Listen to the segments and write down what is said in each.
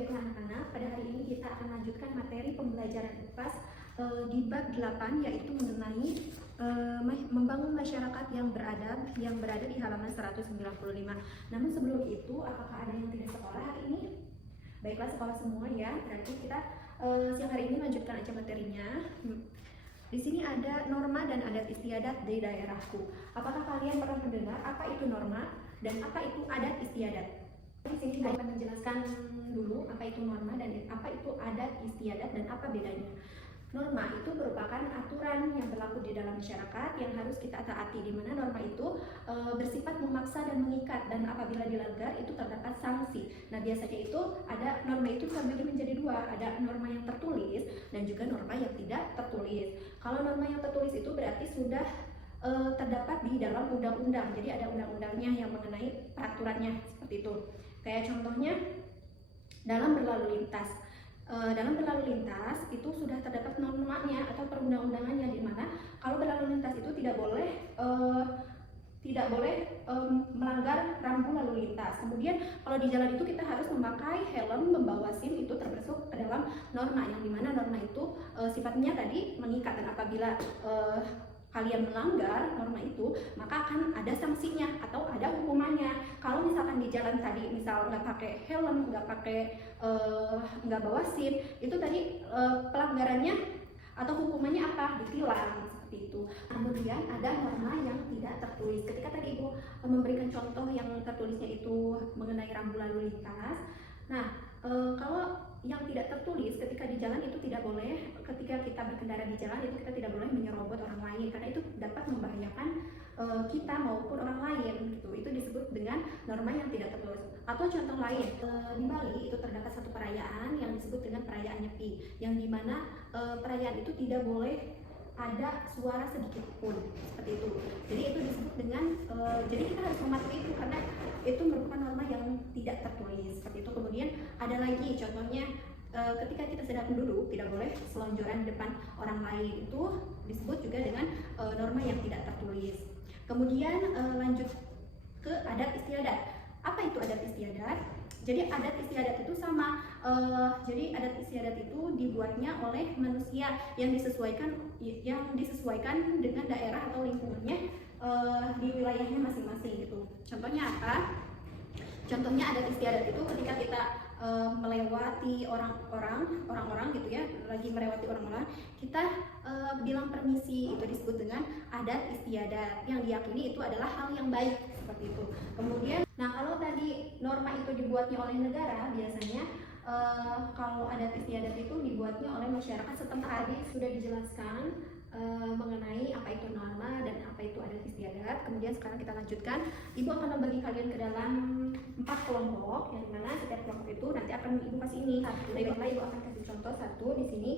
Baiklah anak-anak, pada hari ini kita akan lanjutkan materi pembelajaran UPAS di bab 8, yaitu mengenai membangun masyarakat yang beradab yang berada di halaman 195. Namun sebelum itu, apakah ada yang tidak sekolah hari ini? Baiklah, sekolah semua ya. Berarti kita siang hari ini lanjutkan aja materinya. Di sini ada norma dan adat istiadat di daerahku. Apakah kalian pernah mendengar apa itu norma dan apa itu adat istiadat? Di sini saya akan menjelaskan dulu apa itu norma dan apa itu adat istiadat dan apa bedanya. Norma itu merupakan aturan yang berlaku di dalam masyarakat yang harus kita taati, di mana norma itu bersifat memaksa dan mengikat, dan apabila dilanggar itu terdapat sanksi. Nah, biasanya itu ada norma itu terbagi menjadi dua, ada norma yang tertulis dan juga norma yang tidak tertulis. Kalau norma yang tertulis itu berarti sudah terdapat di dalam undang-undang, jadi ada undang-undangnya yang mengenai peraturannya seperti itu. Kayak contohnya dalam berlalu lintas. Dalam berlalu lintas itu sudah terdapat normanya atau perundang-undangannya, di mana kalau berlalu lintas itu tidak boleh melanggar rambu lalu lintas. Kemudian kalau di jalan itu kita harus memakai helm, membawa SIM, itu termasuk ke dalam norma, yang dimana norma itu sifatnya tadi mengikat, dan apabila kalian melanggar norma itu, maka akan ada sanksinya atau ada hukumannya. Kalau misalkan di jalan tadi, misal nggak pakai helm, nggak bawa SIM, itu tadi pelanggarannya atau hukumannya apa? Ditilang, seperti itu. Kemudian ada norma yang tidak tertulis. Ketika tadi Ibu memberikan contoh yang tertulisnya itu mengenai rambu lalu lintas. Nah, kalau yang tidak tertulis ketika di jalan itu tidak boleh, ketika kita berkendara di jalan itu kita tidak boleh menyerobot orang lain, karena itu dapat membahayakan kita maupun orang lain gitu. Itu disebut dengan norma yang tidak tertulis. Atau contoh lain, di Bali itu terdapat satu perayaan yang disebut dengan perayaan Nyepi, yang dimana perayaan itu tidak boleh ada suara sedikit pun, seperti itu. Jadi itu disebut dengan jadi kita harus mematuhi itu karena itu merupakan norma yang tidak tertulis, seperti itu. Kemudian ada lagi contohnya, ketika kita sedang duduk tidak boleh selonjoran di depan orang lain, itu disebut juga dengan norma yang tidak tertulis. Kemudian lanjut ke adat istiadat. Apa itu adat istiadat? Jadi adat istiadat itu sama, jadi adat istiadat itu dibuatnya oleh manusia yang disesuaikan dengan daerah atau lingkungannya di wilayahnya masing-masing gitu. Contohnya apa? Contohnya adat istiadat itu ketika kita melewati orang-orang gitu ya, lagi melewati orang-orang, kita bilang permisi, itu disebut dengan adat istiadat yang diyakini itu adalah hal yang baik, seperti itu. Kemudian, nah kalau tadi norma itu dibuatnya oleh negara, biasanya kalau adat istiadat itu dibuatnya oleh masyarakat setempat. Tadi sudah dijelaskan mengenai apa itu norma dan apa itu adat istiadat. Kemudian sekarang kita lanjutkan. Ibu akan membagi kalian ke dalam 4 kelompok, yang dimana setiap kelompok itu nanti akan Ibu kasih ini. Baiklah, Ibu akan kasih contoh satu. Di sini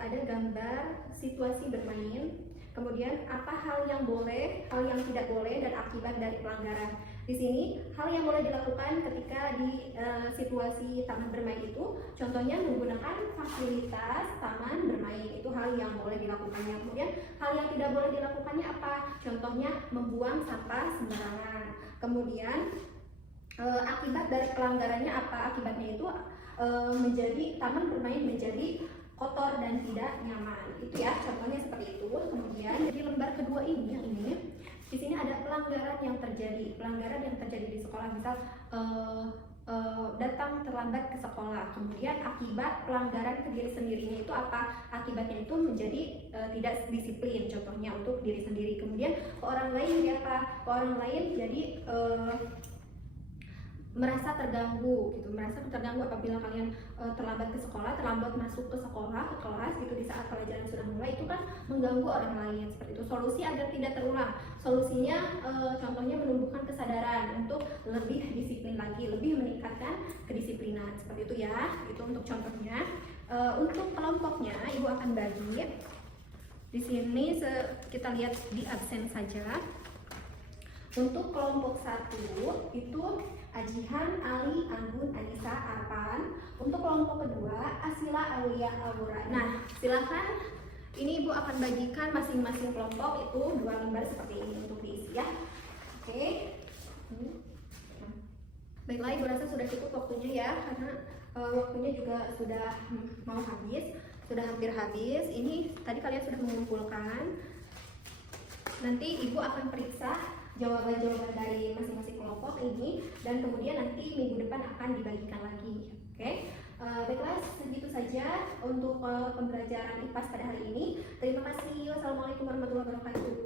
ada gambar situasi bermain. Kemudian apa hal yang boleh, hal yang tidak boleh, dan akibat dari pelanggaran. Di sini hal yang boleh dilakukan ketika di situasi taman bermain itu, contohnya menggunakan fasilitas taman bermain, itu hal yang boleh dilakukannya. Kemudian hal yang tidak boleh dilakukannya apa? Contohnya membuang sampah sembarangan. Kemudian akibat dari pelanggarannya apa? Akibatnya itu menjadi taman bermain menjadi kotor dan tidak nyaman. Itu ya, contohnya seperti itu. Kemudian di lembar kedua ini, yang ini, di sini ada pelanggaran yang terjadi di sekolah. Misal datang terlambat ke sekolah. Kemudian akibat pelanggaran ke diri sendirinya itu apa? Akibatnya itu menjadi tidak disiplin, contohnya untuk diri sendiri. Kemudian ke orang lain jadi apa? Ke orang lain jadi merasa terganggu apabila kalian terlambat ke sekolah, terlambat masuk ke sekolah, ke kelas gitu di saat pelajaran sudah mulai, itu kan mengganggu orang lain, seperti itu. Solusi agar tidak terulang, solusinya contohnya menumbuhkan kesadaran untuk lebih disiplin lagi, lebih meningkatkan kedisiplinan, seperti itu ya. Itu untuk contohnya. Untuk kelompoknya Ibu akan bagi di sini, kita lihat di absen saja. Untuk kelompok 1 itu Ajihan, Ali, Anggun, Anissa, Arpan. Untuk kelompok kedua Asila, Aulia, Aura. Nah, silakan ini Ibu akan bagikan masing-masing kelompok itu 2 lembar seperti ini untuk diisi ya. Oke. Baiklah, Ibu rasa sudah cukup waktunya ya, karena Waktunya juga sudah mau habis, sudah hampir habis. Ini tadi kalian sudah mengumpulkan. Nanti ibu akan periksa jawaban-jawaban dari masing-masing kelompok ini, dan kemudian nanti minggu depan akan dibagikan lagi. Oke, baiklah, segitu saja untuk pembelajaran IPAS pada hari ini. Terima kasih. Wassalamualaikum warahmatullahi wabarakatuh.